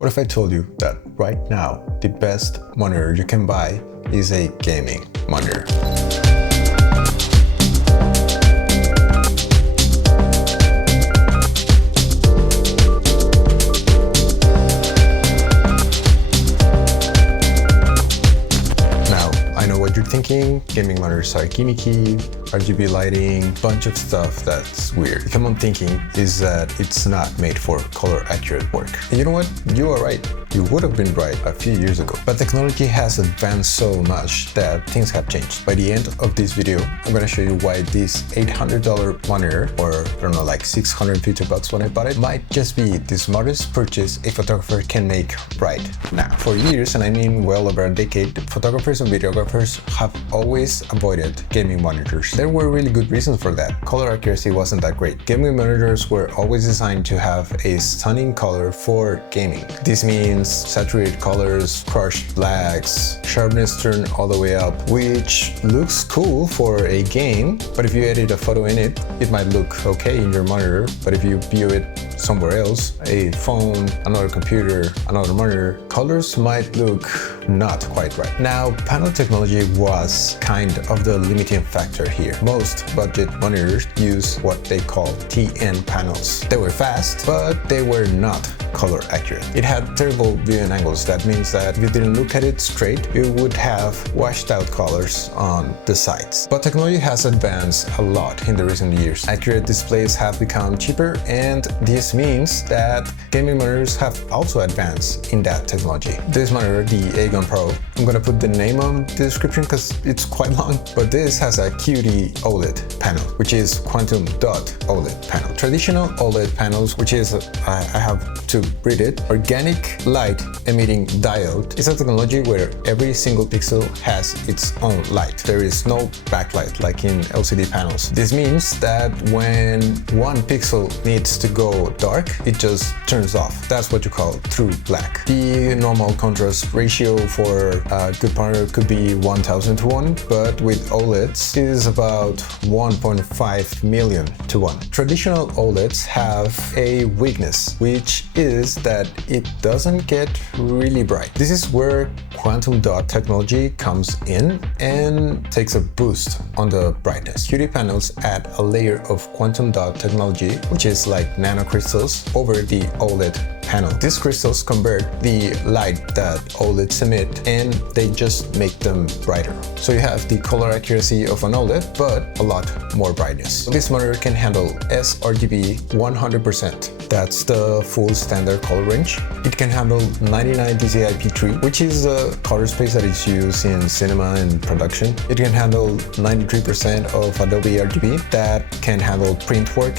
What if I told you that right now, the best monitor you can buy is a gaming monitor? Thinking gaming monitors are gimmicky, RGB lighting, bunch of stuff that's weird. The common thinking is that it's not made for color accurate work. And you know what? You are right. You would have been right a few years ago. But technology has advanced so much that things have changed. By the end of this video, I'm gonna show you why this $800 monitor, or I don't know, like 650 bucks when I bought it, might just be the smartest purchase a photographer can make right now. For years, and I mean well over a decade, photographers and videographers have always avoided gaming monitors. There were really good reasons for that. Color accuracy wasn't that great. Gaming monitors were always designed to have a stunning color for gaming. This means saturated colors, crushed blacks, sharpness turned all the way up, which looks cool for a game, but if you edit a photo in it, it might look okay in your monitor, but if you view it somewhere else, a phone, another computer, another monitor, colors might look not quite right. Now, panel technology was kind of the limiting factor here. Most budget monitors use what they call TN panels. They were fast, but they were not color accurate. It had terrible viewing angles. That means that if you didn't look at it straight, you would have washed out colors on the sides. But technology has advanced a lot in the recent years. Accurate displays have become cheaper, and this means that gaming monitors have also advanced in that technology. This monitor, the AGON Pro, I'm gonna put the name on the description because it's quite long, but this has a QD-OLED panel, which is quantum dot OLED panel. Traditional OLED panels, which is, I have to read it, organic light emitting diode, is a technology where every single pixel has its own light. There is no backlight like in LCD panels. This means that when one pixel needs to go dark, it just turns off. That's what you call true black. The normal contrast ratio for a good monitor could be 1000 to 1, but with OLEDs it is about 1.5 million to 1. Traditional OLEDs have a weakness, which is that it doesn't get really bright. This is where quantum dot technology comes in and takes a boost on the brightness. QD panels add a layer of quantum dot technology, which is like nanocrystals, over the OLED panel. These crystals convert the light that OLEDs emit and they just make them brighter. So you have the color accuracy of an OLED, but a lot more brightness. This monitor can handle sRGB 100%. That's the full standard color range. It can handle 99 DCI-P3, which is a color space that is used in cinema and production. It can handle 93% of Adobe RGB. That can handle print work.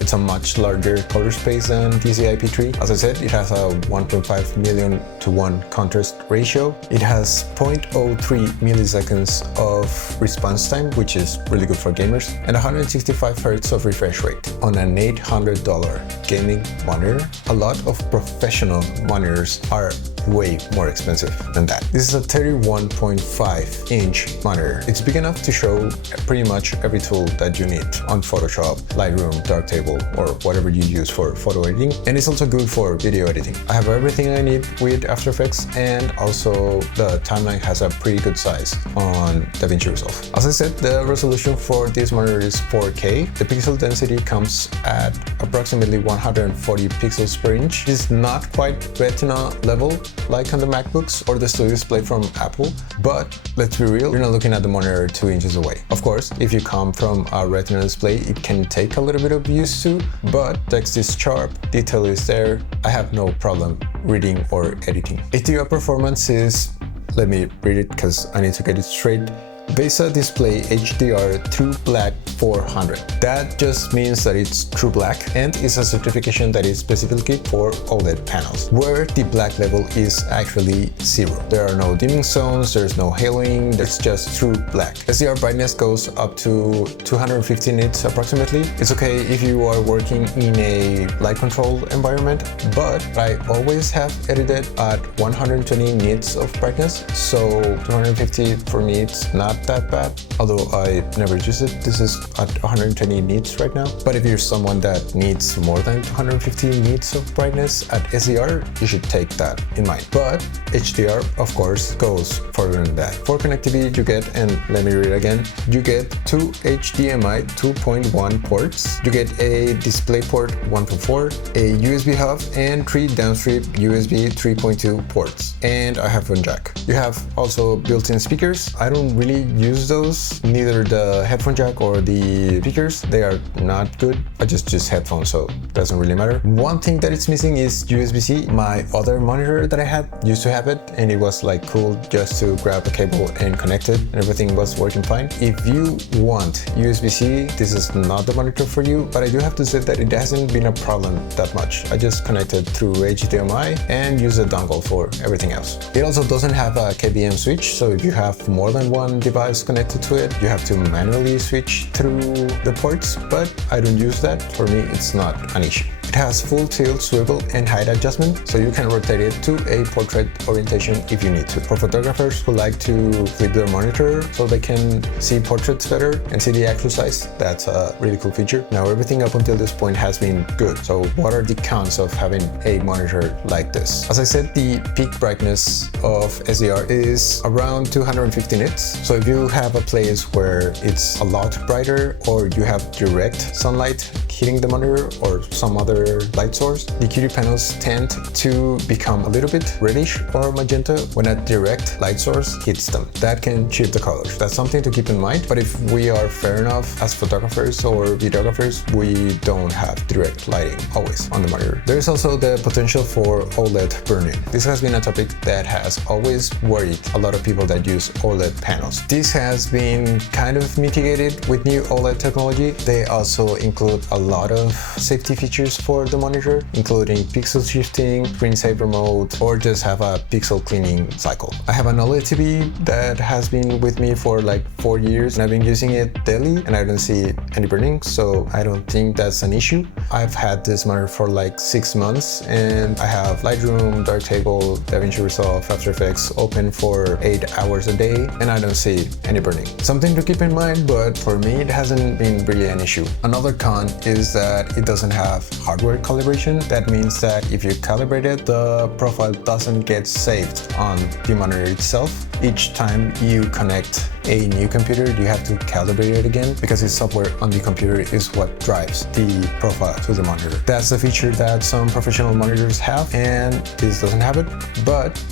It's a much larger color space than DCI-P3. As I said, it has a 1.5 million to 1 contrast ratio. It has 0.03 milliseconds of response time, which is really good for gamers, and 165 Hz of refresh rate. On an $800 gaming monitor, a lot of professional monitors are way more expensive than that. This is a 31.5 inch monitor. It's big enough to show pretty much every tool that you need on Photoshop, Lightroom, Darktable, or whatever you use for photo editing. And it's also good for video editing. I have everything I need with After Effects, and also the timeline has a pretty good size on DaVinci Resolve. As I said, the resolution for this monitor is 4K. The pixel density comes at approximately 140 pixels per inch. It's not quite Retina level like on the MacBooks or the Studio Display from Apple, but let's be real, you're not looking at the monitor 2 inches away. Of course, if you come from a Retina display, it can take a little bit of use to, but text is sharp, detail is there. I have no problem reading or editing. HDR performance is, let me read it because I need to get it straight. VESA Display HDR True Black 400. That just means that it's true black and is a certification that is specifically for OLED panels, where the black level is actually 0. There are no dimming zones, there's no haloing, it's just true black. SDR brightness goes up to 250 nits approximately. It's okay if you are working in a light control environment, but I always have edited at 120 nits of brightness, so 250 for me it's not not that bad, although I never use it. This is at 120 nits right now. But if you're someone that needs more than 250 nits of brightness at SDR, you should take that in mind. But HDR, of course, goes further than that. For connectivity, you get, and let me read again, you get 2 HDMI 2.1 ports, you get a DisplayPort 1.4, a USB hub, and 3 downstream USB 3.2 ports. And I have one jack. You have also built-in speakers. I don't really use those, neither the headphone jack or the speakers. They are not good. I just use headphones, so it doesn't really matter. One thing that it's missing is USB-C. My other monitor that I had used to have it, and it was like cool just to grab a cable and connect it, and everything was working fine. If you want USB-C, this is not the monitor for you, but I do have to say that it hasn't been a problem that much. I just connected through HDMI and use a dongle for everything else. It also doesn't have a KVM switch, so if you have more than one device connected to it, you have to manually switch through the ports, but I don't use that. For me, it's not an issue. It has full tilt, swivel, and height adjustment, so you can rotate it to a portrait orientation if you need to. For photographers who like to flip their monitor so they can see portraits better and see the actual size, that's a really cool feature. Now, everything up until this point has been good. So what are the cons of having a monitor like this? As I said, the peak brightness of SDR is around 250 nits. So if you have a place where it's a lot brighter, or you have direct sunlight hitting the monitor or some other light source, the QD panels tend to become a little bit reddish or magenta when a direct light source hits them. That can shift the colors. That's something to keep in mind. But if we are fair enough as photographers or videographers, we don't have direct lighting always on the monitor. There is also the potential for OLED burn-in. This has been a topic that has always worried a lot of people that use OLED panels. This has been kind of mitigated with new OLED technology. They also include a lot of safety features for the monitor, including pixel shifting, screensaver mode, or just have a pixel cleaning cycle. I have an OLED TV that has been with me for like 4 years, and I've been using it daily, and I don't see any burning, so I don't think that's an issue. I've had this monitor for like 6 months, and I have Lightroom, Darktable, DaVinci Resolve, After Effects open for 8 hours a day, and I don't see any burning. Something to keep in mind, but for me it hasn't been really an issue. Another con is that it doesn't have hardware calibration. That means that if you calibrate it, the profile doesn't get saved on the monitor itself. Each time you connect a new computer, you have to calibrate it again, because the software on the computer is what drives the profile to the monitor. That's a feature that some professional monitors have, and this doesn't have it. But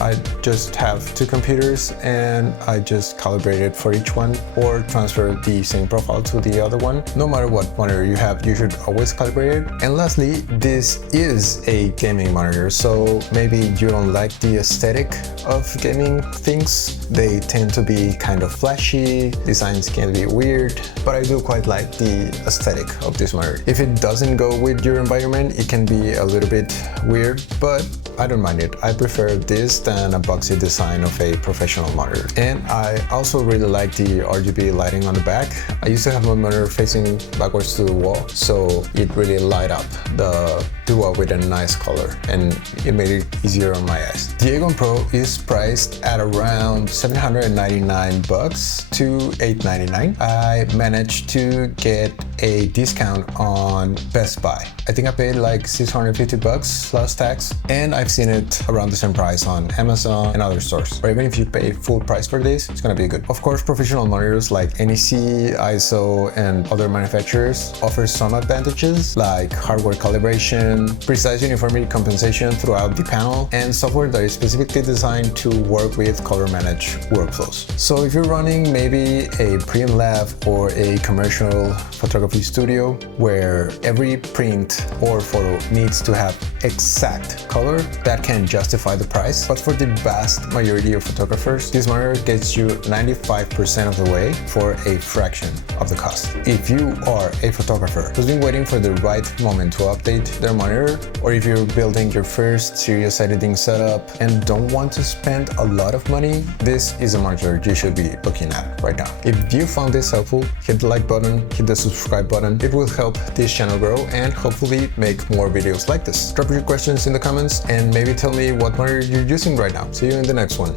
I just have 2 computers, and I just calibrate it for each one, or transfer the same profile to the other one. No matter what monitor you have, you should always calibrate it. And lastly, this is a gaming monitor, so maybe you don't like the aesthetic of gaming things. They tend to be kind of flashy, designs can be weird, but I do quite like the aesthetic of this monitor. If it doesn't go with your environment, it can be a little bit weird, but I don't mind it. I prefer this than a boxy design of a professional monitor. And I also really like the RGB lighting on the back. I used to have my monitor facing backwards to the wall, so it really light up the duo with a nice color, and it made it easier on my eyes. The AGON Pro is priced at around $799 to $899. I managed to get a discount on Best Buy. I think I paid like $650 plus tax, and I've seen it around the same price on Amazon and other stores. Or even if you pay full price for this, it's gonna be good. Of course, professional monitors like NEC, Eizo, and other manufacturers offer some advantages like hardware calibration, precise uniformity compensation throughout the panel, and software that is specifically designed to work with color managed workflows. So if you're running maybe a print lab or a commercial photography studio where every print or photo needs to have exact color, that can justify the price. But for the vast majority of photographers, this monitor gets you 95% of the way for a fraction of the cost. If you are a photographer who's been waiting for the right moment to update their monitor, or if you're building your first serious editing setup and don't want to spend a lot of money, this is a monitor you should be looking at right now. If you found this helpful, hit the like button, hit the subscribe button. It will help this channel grow and hopefully make more videos like this. Drop your questions in the comments and maybe tell me what monitor you're using right now. See you in the next one.